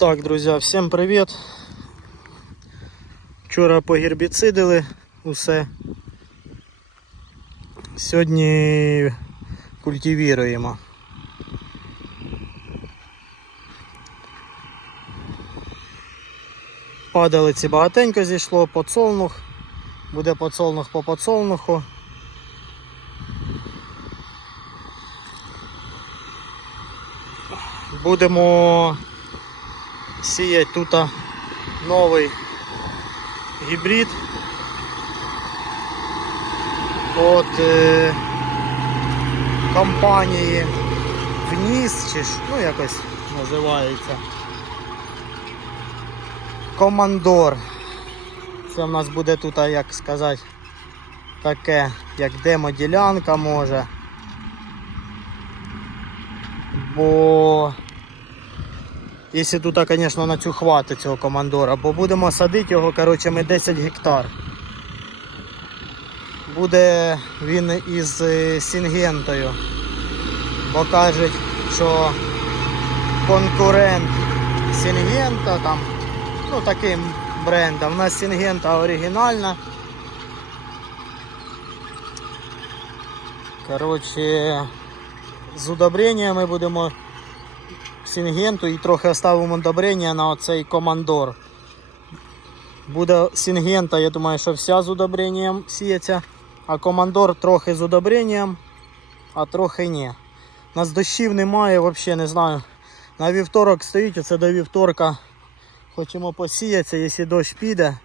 Так, друзі, всім привіт. Вчора погербіцидили усе. Сьогодні культивіруємо. Падалиці багатенько зійшло, подсолнух. Буде подсолнух по подсолнуху. Будемо сіяти тут новий гібрид от е, компанії Вніс, чи ж, ну якось називається. Командор. Це в нас буде тут, як сказати, таке, як демо-ділянка може. Бо Якщо тут, звісно, на цю хватить цього командора, бо будемо садити його, коротше, ми 10 гектар. Буде він із е, Сінгентою. Бо кажуть, що конкурент Сінгента там, ну таким брендом. У нас Сінгента оригінальна. Коротше, з удобреннями будемо Сінгенту і трохи оставимо удобрення на оцей командор. Буде Сінгента, я думаю, що вся з удобренням сіється, а командор трохи з удобренням, а трохи ні. У нас дощів немає, взагалі не знаю. На вівторок стоїть, оце до вівторка хочемо посіятися, якщо дощ піде,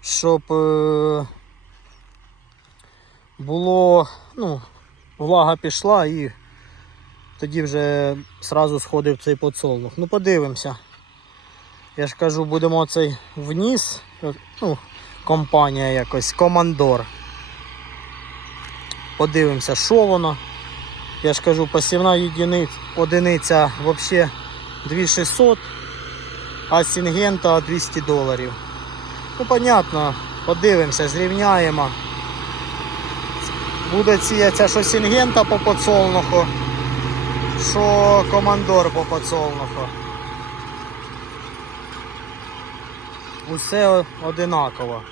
щоб е, було, ну, влага пішла і тоді вже сразу сходив цей подсолнух. Ну подивимося. Я ж кажу, будемо цей вниз, ну, компанія якось, командор. Подивимося, що воно. Я ж кажу, посівна єдиниця, одиниця взагалі 2600, а Сінгента 200 доларів. Ну, понятно, подивимося, зрівняємо. Буде сіятися, що Сінгента по подсолнуху що командор по подсолнуху. Усе одинаково.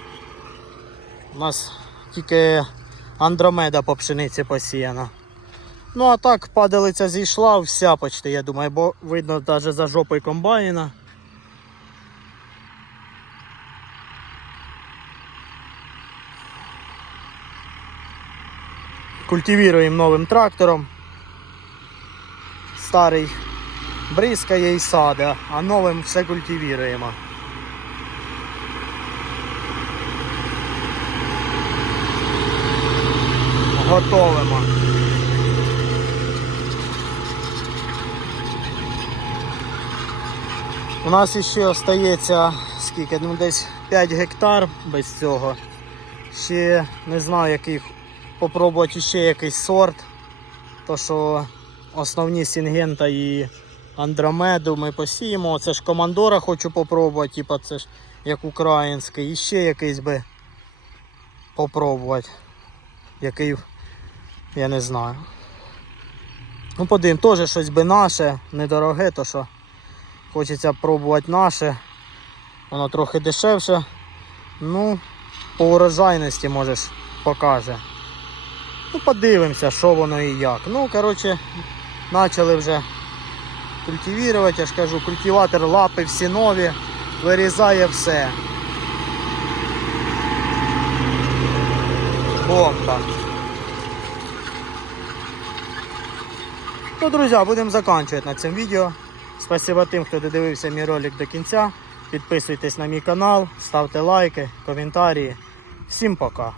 У нас тільки андромеда по пшениці посіяна. Ну а так падалиця зійшла вся почти, я думаю, бо видно навіть за жопою комбайна. Культивіруємо новим трактором старий бризкає і саде, а новим все культивіруємо. Готовимо. У нас ще остається скільки, ну десь 5 гектар без цього. Ще не знаю, який попробувати ще якийсь сорт. То що основні Сінгента і Андромеду ми посіємо. Це ж командора хочу попробувати, типа це ж як український. І ще якийсь би попробувати. Який я не знаю. Ну, подивимо, теж щось би наше, недороге, то що хочеться пробувати наше. Воно трохи дешевше. Ну, по урожайності можеш покаже. Ну, подивимося, що воно і як. Ну, коротше, почали вже культивувати, я ж кажу, культиватор лапи всі нові, вирізає все. Бомба. Ну, друзі, будемо закінчувати на цьому відео. Спасибо тим, хто додивився мій ролик до кінця. Підписуйтесь на мій канал, ставте лайки, коментарі. Всім пока.